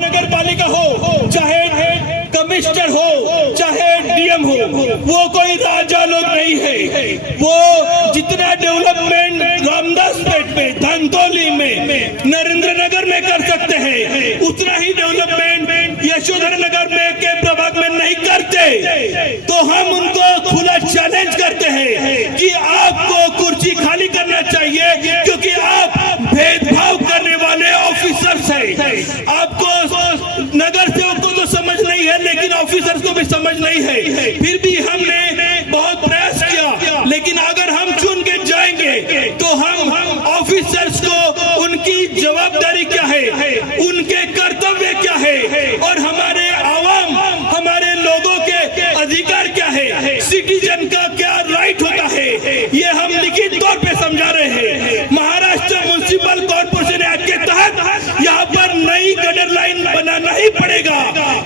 नगर पालिका हो, चाहे कमिश्नर हो, चाहे डीएम हो, वो कोई राजा लोग नहीं है। वो जितना डेवलपमेंट रामदासपेट में, धंतोली में, नरेंद्र नगर में कर सकते हैं, उतना ही डेवलपमेंट यशोधर नगर में के प्रभाग में नहीं करते। तो हम उनको खुला चैलेंज करते हैं कि आपको कुर्सी खाली करना चाहिए, क्योंकि आप भेदभाव करने वाले ऑफिसर्स हैं। आपको नगर सेवक को तो समझ नहीं है, लेकिन ऑफिसर्स को भी समझ नहीं है। फिर भी हमने बहुत प्रयास किया, लेकिन अगर हम चुन के जाएंगे तो हम ऑफिसर्स को उनकी जवाबदारी क्या है, उनके कर्तव्य क्या है, और हमारे आवाम, हमारे लोगों के अधिकार क्या है, सिटीजन का क्या राइट होता है, ये हम लिखित तौर पे समझा रहे हैं। महाराष्ट्र म्युनिसिपल कॉर्पोरेशन एक्ट के तहत यहाँ पर नई गटर लाइन बनाना ही पड़ेगा।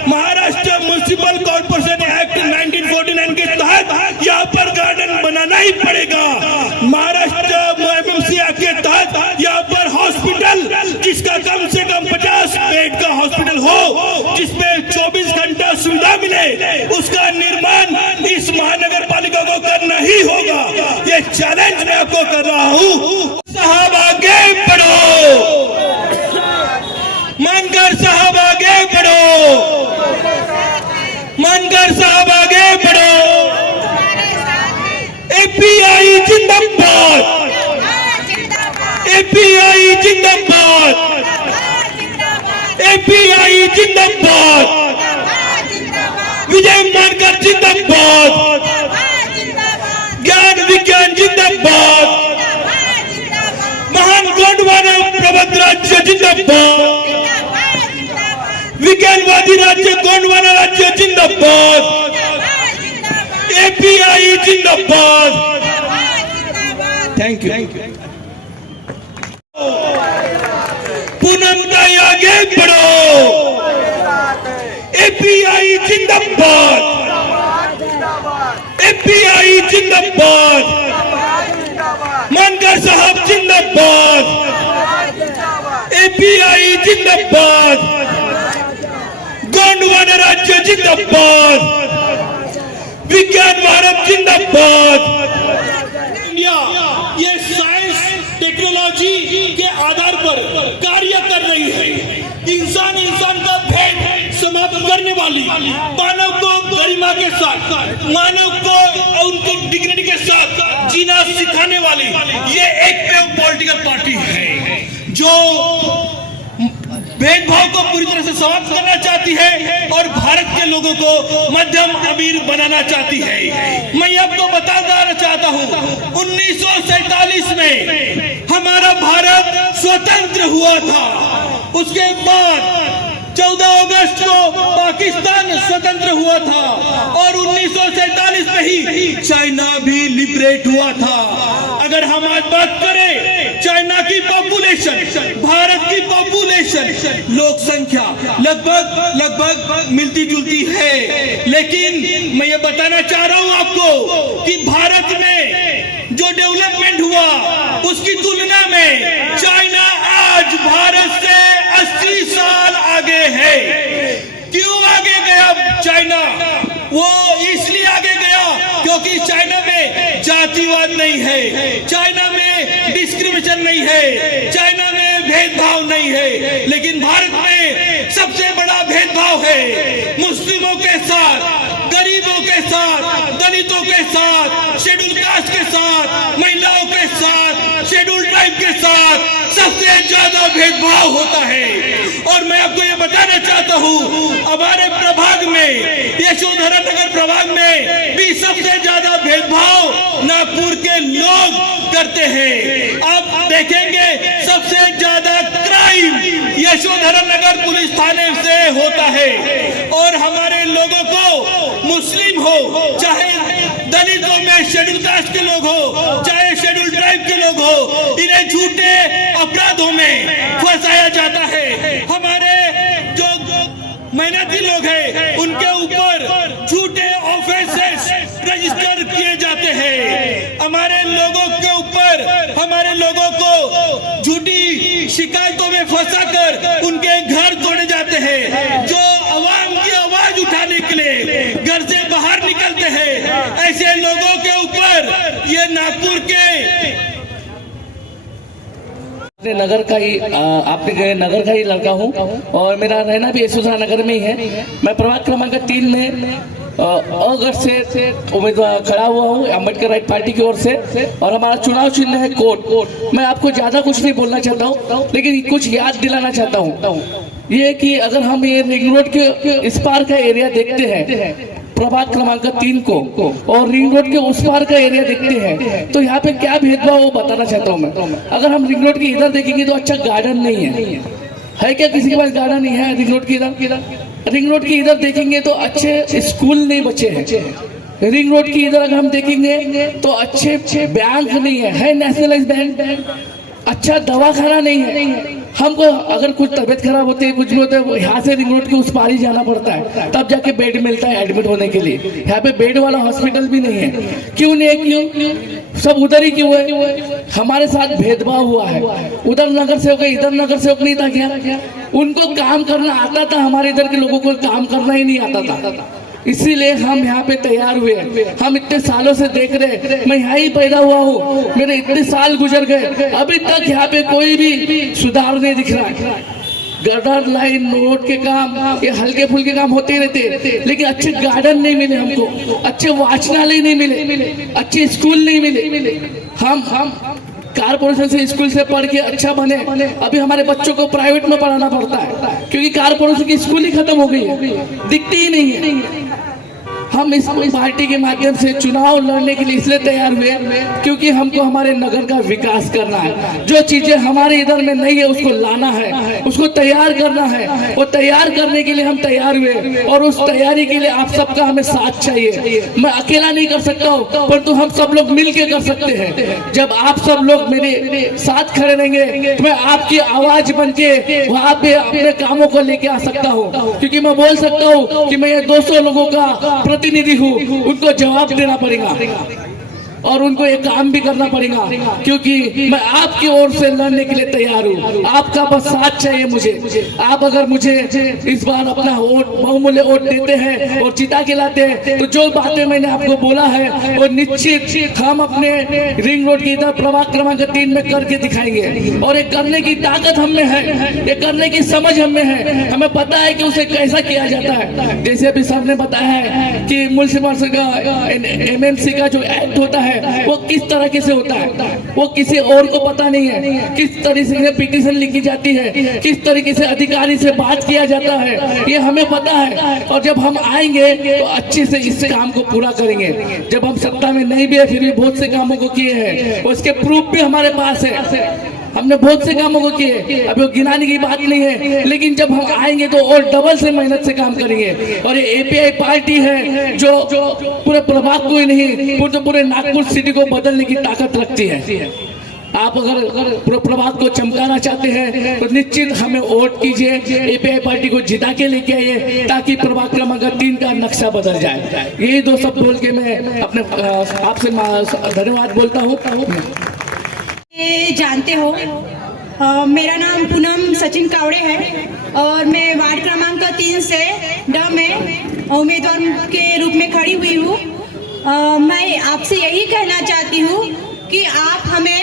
महाराष्ट्र म्युनिसिपल कॉर्पोरेशन एक्ट 1949 के तहत यहाँ पर गार्डन बनाना ही पड़ेगा। महाराष्ट्र एमएमसी एक्ट के तहत यहाँ पर हॉस्पिटल, जिसका कम से कम 50 बेड का हॉस्पिटल हो, जिसमें 24 घंटा सुविधा मिले, उसका निर्माण इस महानगर पालिका को करना ही होगा। ये चैलेंज मैं आपको कर रहा हूँ। साहब आगे बढ़ो, मानकर साहब आगे बढ़ो, मानकर साहब आगे बढ़ो। एपीआई जिंदाबाद, एपीआई जिंदाबाद, एपीआई जिंदाबाद, विजय मानकर जिंदाबाद, ज्ञान विज्ञान जिंदाबाद, महान गोंडवाना प्रबंध राज्य जिंदाबाद, विज्ञानवादी राज्य गोंडवाना राज्य जिंदाबाद, एपीआई जिंदाबाद। Thank you. पूनमताई आगे बढ़ो, एपीआई जिंदाबाद, एपीआई जिंदाबाद, मानकर साहब जिंदाबाद, एपीआई जिंदाबाद, गोंडवाना राज्य जिंदाबाद, विज्ञान भारत जिंदाबाद। इंडिया ये साइंस टेक्नोलॉजी के आधार पर कार्य कर रही है। इंसान का भेद समाप्त करने वाली, मानव को गरिमा के साथ, मानव को उनकी डिग्निटी के साथ जीना सिखाने वाली ये एक पॉलिटिकल पार्टी है जो भेदभाव को पूरी तरह से समाप्त करना चाहती है और भारत के लोगों को मध्यम अमीर बनाना चाहती है। मैं आपको बताना चाहता हूँ, 1947 में हमारा भारत स्वतंत्र हुआ था। उसके बाद 14 अगस्त को पाकिस्तान स्वतंत्र हुआ था और 1947 में ही चाइना भी लिबरेट हुआ था। अगर हम आज बात करें चाइना की पॉपुलेशन, भारत की पॉपुलेशन, लोक संख्या लगभग मिलती जुलती है, लेकिन मैं ये बताना चाह रहा हूं आपको कि भारत में जो डेवलपमेंट हुआ उसकी तुलना में चाइना आज भारत से 80 साल आगे है। क्यों आगे गया चाइना? वो इसलिए आगे गया क्योंकि चाइना में जातिवाद नहीं है, चाइना में डिस्क्रिमिनेशन नहीं है, चाइना में भेदभाव नहीं है। लेकिन भारत में सबसे बड़ा भेदभाव है मुस्लिमों के साथ, गरीबों के साथ, दलितों के साथ, शेड्यूल कास्ट के साथ, महिलाओं के साथ, शेड्यूल ट्राइब के साथ सबसे ज्यादा भेदभाव होता है। और मैं आपको ये बताना चाहता हूँ, हमारे प्रभाग में, यशोधरा नगर प्रभाग में भी सबसे ज्यादा भेदभाव नागपुर के लोग करते हैं। आप देखेंगे सबसे ज्यादा क्राइम यशोधरा नगर पुलिस थाने से होता है। और हमारे लोगों को, मुस्लिम हो चाहे दलितों में शेड्यूल कास्ट के लोग हो चाहे शेड्यूल ट्राइब के लोग हो, इन्हें झूठे अपराधों में फंसाया जाता है। हमारे जो मेहनती लोग हैं उनके ऊपर झूठे ऑफेंसेस रजिस्टर किए जाते हैं। हमारे लोगों के ऊपर, हमारे लोगों को झूठी शिकायतों में फंसाकर उनके घर तोड़े जाते हैं। जो आवाम की आवाज उठाने के लिए घर से बाहर निकलते हैं, ऐसे लोगों के ऊपर ये नागपुर के नगर का ही आपके नगर का ही लड़का हूँ और मेरा रहना भी यशोधरा नगर में ही है। मैं प्रभाग क्रमांक 3 में अगढ़ से उम्मीदवार खड़ा हुआ हूँ अम्बेडकर राइट पार्टी की ओर से, और हमारा चुनाव चिन्ह है कोर्ट। मैं आपको ज्यादा कुछ नहीं बोलना चाहता हूँ, लेकिन कुछ याद दिलाना चाहता हूँ। ये कि अगर हम ये रिंग रोड के इस पार का एरिया देखते हैं प्रभाग क्रमांक 3 को, और रिंग रोड के उस पार का एरिया देखते हैं, तो यहाँ पे क्या भेदभाव वो बताना चाहता हूँ मैं। अगर हम रिंग रोड के इधर देखेंगे तो अच्छा गार्डन नहीं है क्या? किसी के पास गार्डन नहीं है? रिंग रोड के इधर, रिंग रोड के इधर देखेंगे तो अच्छे स्कूल नहीं बचे हैं। रिंग रोड की इधर अगर हम देखेंगे तो अच्छे बैंक नहीं है नेशनलाइज बैंक, अच्छा दवाखाना नहीं है। हमको अगर कुछ तबीयत खराब होती है, कुछ भी होता है, यहाँ से रिंग रोड के उस पार ही जाना पड़ता है, तब जाके बेड मिलता है एडमिट होने के लिए। यहाँ पे बेड वाला हॉस्पिटल भी नहीं है। क्यों नहीं है? क्यों सब उधर ही क्यों है? हमारे साथ भेदभाव हुआ है। उधर नगर सेवक इधर नगर सेवक नहीं था क्या? उनको काम करना आता था, हमारे इधर के लोगों को काम करना ही नहीं आता था। इसीलिए हम यहाँ पे तैयार हुए। हम इतने सालों से देख रहे, मैं यहाँ ही पैदा हुआ हूँ, मेरे इतने साल गुजर गए, अभी तक यहाँ पे कोई भी सुधार नहीं दिख रहा है। गटर लाइन रोड के काम ये हल्के फुल्के काम होते रहते, लेकिन अच्छे गार्डन नहीं मिले हमको, अच्छे वाचनालय नहीं मिले, अच्छे स्कूल नहीं मिले। हम कारपोरेशन से स्कूल से पढ़ के अच्छा बने, अभी हमारे बच्चों को प्राइवेट में पढ़ाना पड़ता है क्योंकि कारपोरेशन की स्कूल ही खत्म हो गई है, दिखती ही नहीं है। हम इस पार्टी के माध्यम से चुनाव लड़ने के लिए इसलिए तैयार हुए क्योंकि हमको हमारे नगर का विकास करना है। जो चीजें हमारे इधर में नहीं है उसको लाना है, उसको तैयार करना है। वो तैयार करने के लिए हम तैयार हुए, और उस तैयारी के लिए आप सबका हमें साथ चाहिए। मैं अकेला नहीं कर सकता हूँ, परंतु हम सब लोग मिल के कर सकते हैं। जब आप सब लोग मेरे साथ खड़े रहेंगे तो मैं आपकी आवाज बन के वहाँ पे अपने कामों को लेके आ सकता हूँ, क्योंकि मैं बोल सकता हूँ कि मैं ये 200 लोगों का प्रतिनिधि हूँ, उनको जवाब देना पड़ेगा और उनको एक काम भी करना पड़ेगा, क्योंकि मैं आपकी ओर से लड़ने के लिए तैयार हूँ। आपका बस साथ चाहिए मुझे। आप अगर मुझे इस बार अपना वोट बहुमूल्य वोट देते हैं और जिता के लाते हैं, तो जो बातें मैंने आपको बोला है वो निश्चित हम अपने रिंग रोड की इधर प्रभाग क्रमांक 3 में करके दिखाएंगे। और ये करने की ताकत हम में है, ये करने की समझ हम में है। हमें पता है कि उसे कैसा किया जाता है। जैसे अभी सर ने बताया है कि म्युनिसिपल का MMC का जो एक्ट होता है वो किस तरीके से होता है, वो किसी और को पता नहीं है। किस तरीके से पिटीशन लिखी जाती है, किस तरीके से अधिकारी से बात किया जाता है, ये हमें पता है। और जब हम आएंगे तो अच्छे से इस काम को पूरा करेंगे। जब हम सत्ता में नहीं भी है, फिर भी बहुत से कामों को किए हैं, उसके प्रूफ भी हमारे पास है। हमने बहुत से कामों को किए, अभी वो गिनाने की बात नहीं है, लेकिन जब हम आएंगे तो और डबल से मेहनत से काम करेंगे। और ये API पार्टी है जो पूरे प्रभाग को ही नहीं, पूरे नागपुर सिटी को बदलने की ताकत रखती है। आप अगर पूरे प्रभाग को चमकाना चाहते हैं तो निश्चित हमें वोट कीजिए, API पार्टी को जिता के लेके आइए, ताकि प्रभाग क्रमांक 3 का नक्शा बदल जाए। यही 2 शब्द बोल के मैं अपने आपसे धन्यवाद बोलता हूँ। जानते हो, मेरा नाम पूनम सचिन कावड़े है और मैं वार्ड क्रमांक 3 से ड में उम्मीदवार के रूप में खड़ी हुई हूँ। मैं आपसे यही कहना चाहती हूँ कि आप हमें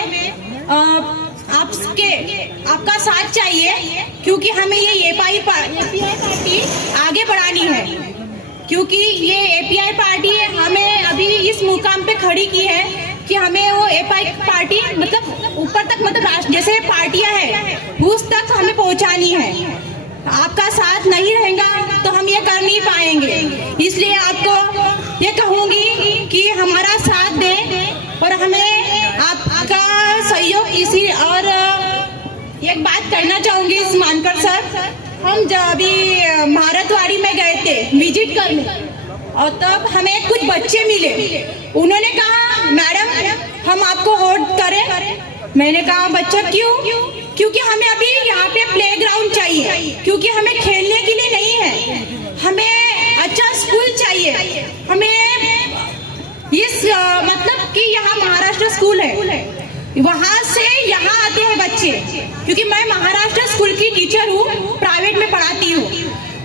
आपका साथ चाहिए, क्योंकि हमें ये API पार्टी आगे बढ़ानी है। क्योंकि ये API पार्टी हमें अभी इस मुकाम पे खड़ी की है कि हमें वो API पार्टी मतलब ऊपर तक, मतलब जैसे पार्टियां हैं उस तक हमें पहुंचानी है। आपका साथ नहीं रहेगा तो हम ये कर नहीं पाएंगे। इसलिए आपको ये कहूंगी कि हमारा साथ दें और हमें आपका सहयोग इसी। और एक बात कहना चाहूंगी मानकर सर, हम जब अभी भारतवाड़ी में गए थे विजिट करने, और तब हमें कुछ बच्चे मिले। उन्होंने कहा मैडम हम आपको वोट करें। मैंने कहा बच्चा क्यों? क्योंकि हमें अभी यहाँ पे प्लेग्राउंड चाहिए, क्योंकि हमें खेलने के लिए नहीं है, हमें अच्छा स्कूल चाहिए। हमें इस मतलब कि यहाँ महाराष्ट्र स्कूल है, वहाँ से यहाँ आते हैं बच्चे, क्योंकि मैं महाराष्ट्र स्कूल की टीचर हूँ, प्राइवेट में पढ़ाती हूँ,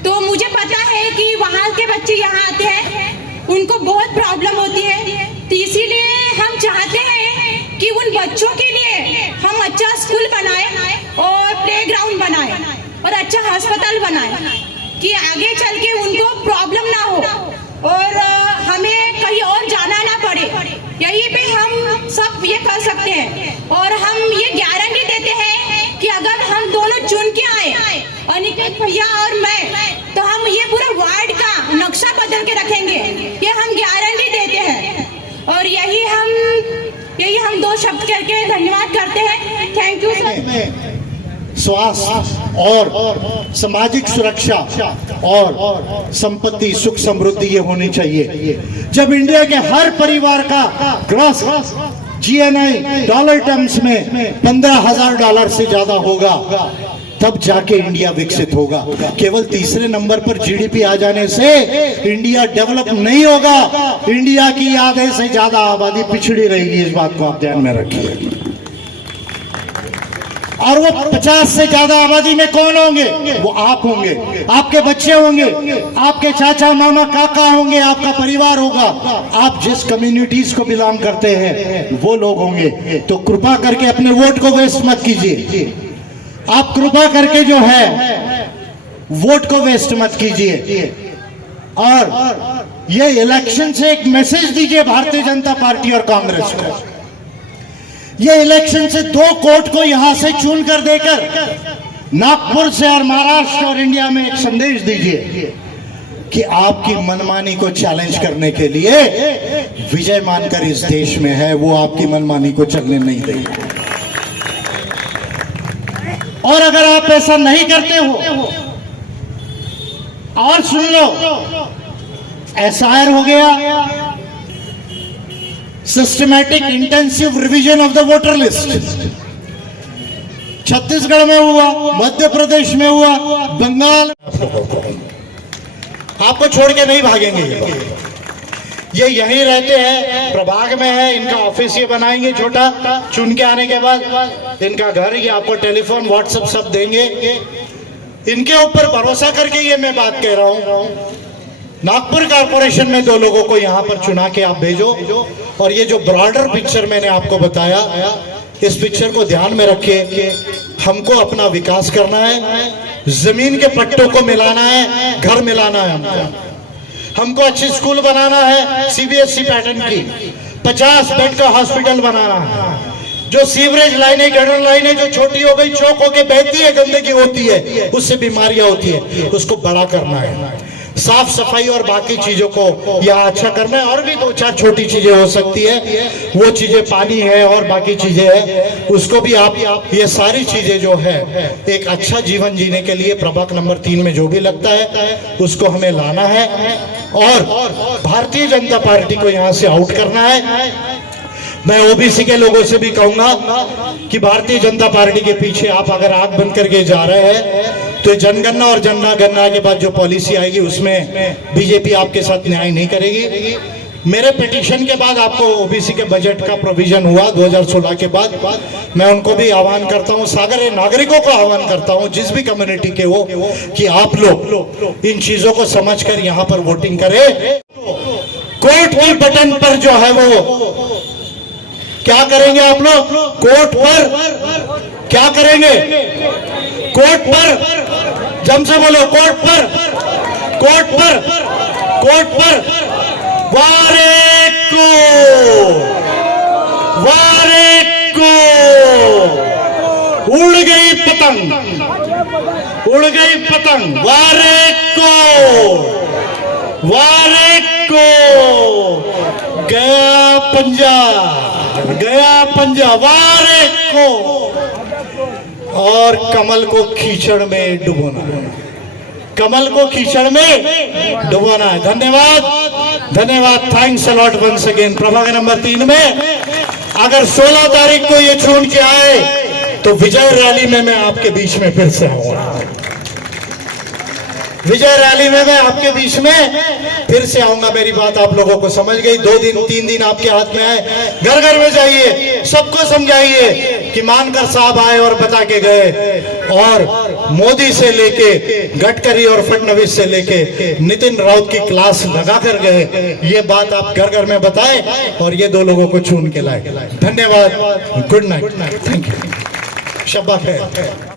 तो मुझे पता है कि वहाँ के बच्चे यहाँ आते हैं, उनको बहुत प्रॉब्लम होती है। तो इसीलिए हम चाहते हैं कि उन बच्चों के लिए हम अच्छा स्कूल बनाए और प्लेग्राउंड बनाए और अच्छा अस्पताल बनाए, कि आगे चल के उनको प्रॉब्लम ना हो और हमें कहीं और जाना ना पड़े। यहीं पे हम सब ये कर सकते हैं और हम ये गारंटी देते हैं कि अगर हम दोनों चुन के आए, अनिकेत भैया और मैं, तो हम ये पूरा वार्ड का नक्शा बदल के रखेंगे, ये हम गारंटी देते हैं। और यही हम दो शब्द करके धन्यवाद करते हैं। Thank you sir. स्वास्थ्य और सामाजिक सुरक्षा और संपत्ति सुख समृद्धि ये होनी चाहिए। जब इंडिया के हर परिवार का ग्रॉस GNI डॉलर टर्म्स में $15,000 से ज्यादा होगा, तब जाके इंडिया विकसित होगा। केवल तीसरे नंबर पर GDP आ जाने से इंडिया डेवलप नहीं होगा। इंडिया की आधे से ज्यादा आबादी पिछड़ी रहेगी, इस बात को आप ध्यान में रखिए। और वो 50 से ज्यादा आबादी में कौन होंगे? वो आप होंगे, आपके बच्चे होंगे, आपके चाचा मामा काका होंगे, आपका परिवार होगा, आप जिस कम्युनिटीज को बिलोंग करते हैं वो लोग होंगे। तो कृपा करके अपने वोट को वेस्ट मत कीजिए। आप कृपा करके जो है वोट को वेस्ट मत कीजिए और ये इलेक्शन से एक मैसेज दीजिए भारतीय जनता पार्टी और कांग्रेस को। ये इलेक्शन से 2 कोर्ट को यहां से चुन कर देकर नागपुर से और महाराष्ट्र और इंडिया में एक संदेश दीजिए कि आपकी मनमानी को चैलेंज करने के लिए विजय मानकर इस देश में है, वो आपकी मनमानी को चलने नहीं देंगे। और अगर आप ऐसा नहीं करते हो, और सुन लो, SIR हो गया, systematic intensive revision of the voter list, Chhattisgarh में हुआ, मध्य प्रदेश में हुआ, बंगाल। आपको छोड़ के नहीं भागेंगे, ये यहीं रहते हैं, प्रभाग में है, इनका ऑफिस ये बनाएंगे छोटा, चुन के आने के बाद इनका घर, ये आपको टेलीफोन व्हाट्सएप सब देंगे। इनके ऊपर भरोसा करके ये मैं बात कह रहा हूं। नागपुर कारपोरेशन में 2 लोगों को यहां पर चुना के आप भेजो। और ये जो ब्रॉडर पिक्चर मैंने आपको बताया, इस पिक्चर को ध्यान में रखिए। हमको अपना विकास करना है, जमीन के पट्टों को मिलाना है, घर मिलाना है, हमको अच्छी स्कूल बनाना है, CBSE पैटर्न की 50 बेड का हॉस्पिटल बनाना है। जो सीवरेज लाइनें, गटर लाइनें जो छोटी हो गई, चौक होके बहती है, गंदगी होती है, उससे बीमारियां होती है, उसको बड़ा करना है। साफ सफाई और बाकी चीजों को यहाँ अच्छा करना है। और भी 2-4 छोटी चीजें हो सकती है, वो चीजें पानी है और बाकी चीजें है, उसको भी आप ये सारी चीजें जो है एक अच्छा जीवन जीने के लिए प्रभाग नंबर 3 में जो भी लगता है उसको हमें लाना है और भारतीय जनता पार्टी को यहाँ से आउट करना है। मैं OBC के लोगों से भी कहूंगा कि भारतीय जनता पार्टी के पीछे आप अगर आंख बंद करके जा रहे हैं तो जनगणना और जनगणना के बाद जो पॉलिसी आएगी उसमें बीजेपी आपके साथ न्याय नहीं करेगी। मेरे पिटीशन के बाद आपको OBC के बजट का प्रोविजन हुआ 2016 के बाद, मैं उनको भी आह्वान करता हूं, सागरीय नागरिकों को आह्वान करता हूं, जिस भी कम्युनिटी के हो, कि आप लोग इन चीजों को समझकर यहां पर वोटिंग करें। कोर्ट की बटन पर जो है वो क्या करेंगे आप लोग? कोर्ट पर क्या करेंगे? कोर्ट पर, जम से बोलो, कोर्ट पर, कोर्ट पर, कोर्ट पर वारे को, वारे को, उड़ गई पतंग, उड़ गई पतंग, वारे को, वारे को, गया पंजाब, गया पंजाब, वारे को। और कमल को कीचड़ में डुबोना, कमल को कीचड़ में डुबोना है। धन्यवाद, धन्यवाद, thanks a lot once again. प्रभाग नंबर 3 में अगर 16 तारीख को ये चुन के आए तो विजय रैली में मैं आपके बीच में फिर से आऊंगा। विजय रैली में मैं आपके बीच में फिर से आऊंगा। मेरी बात आप लोगों को समझ गई? 2 दिन 3 दिन आपके हाथ में है। घर घर में जाइए, सबको समझाइए कि मानकर साहब आए और बता के गए, और मोदी से लेके गडकरी और फडणवीस से लेके नितिन राउत की क्लास लगा कर गए। ये बात आप घर घर में बताएं और ये 2 लोगों को चुन के लाए। धन्यवाद। Good night. Thank you. शब्बा खैर।